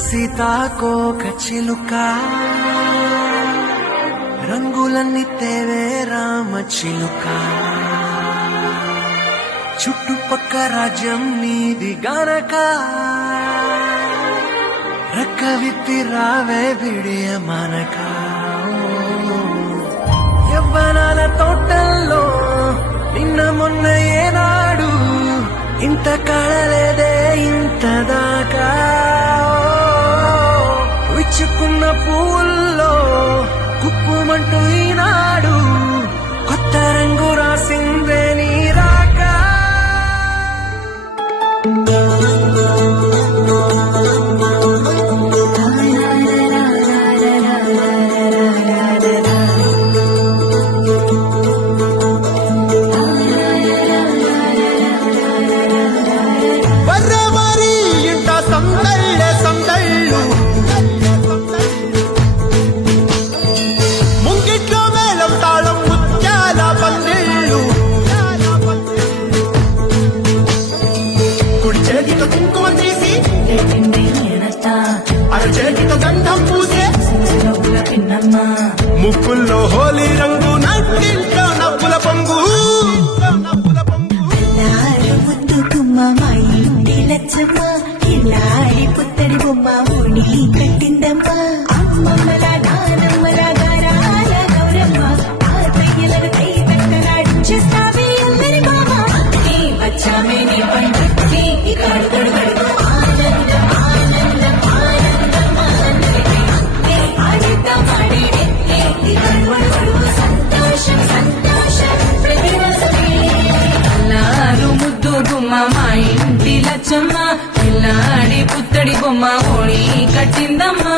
సీతాకోక చిలుక రంగులన్నీ తేవే రామ చిలుక చుట్టుపక్క రాజ్యం నీది గనక రెక్క విప్పి రావే బిడియ మనక యవ్వనాల తోటల్లో నిన్న మొన్న ఏనాడు ఇంత కళలేదే ఇంత దాకా విచ్చుకున్న పూల్లో కుప్పుమంటూ ఈనాడు కొత్త రంగు రాసిందే నీ రాక ముక్కుల్లో హోలీ రంగు నట్టింట్లో నవ్వుల పొంగు ముద్దు గుమ్మ మా ఇంటి లచ్చమ్మ ఇల్లాడి పుత్తడి బొమ్మ ముడి కట్టిందమ్మ అమ్మమ్మల నానమ్మల గారాల గౌరమ్మ ఆ తయ్యలను తై తక్కలాడించేస్తావే అందరి మామ వచ్చామే నీ పండుగకి కడు కడు కడుగు ఆనందం ఆనందం ఆనందం ఆనందం ఆడిద్దాం ఆడిడే సంతోషం సంతోషం ప్రతిరోజమే అల్లారు ముద్దు గుమ్మ మా ఇంటి లచ్చమ్మ పిల్లాడి పుత్తడి బొమ్మ ఓడి కట్టిందమ్మా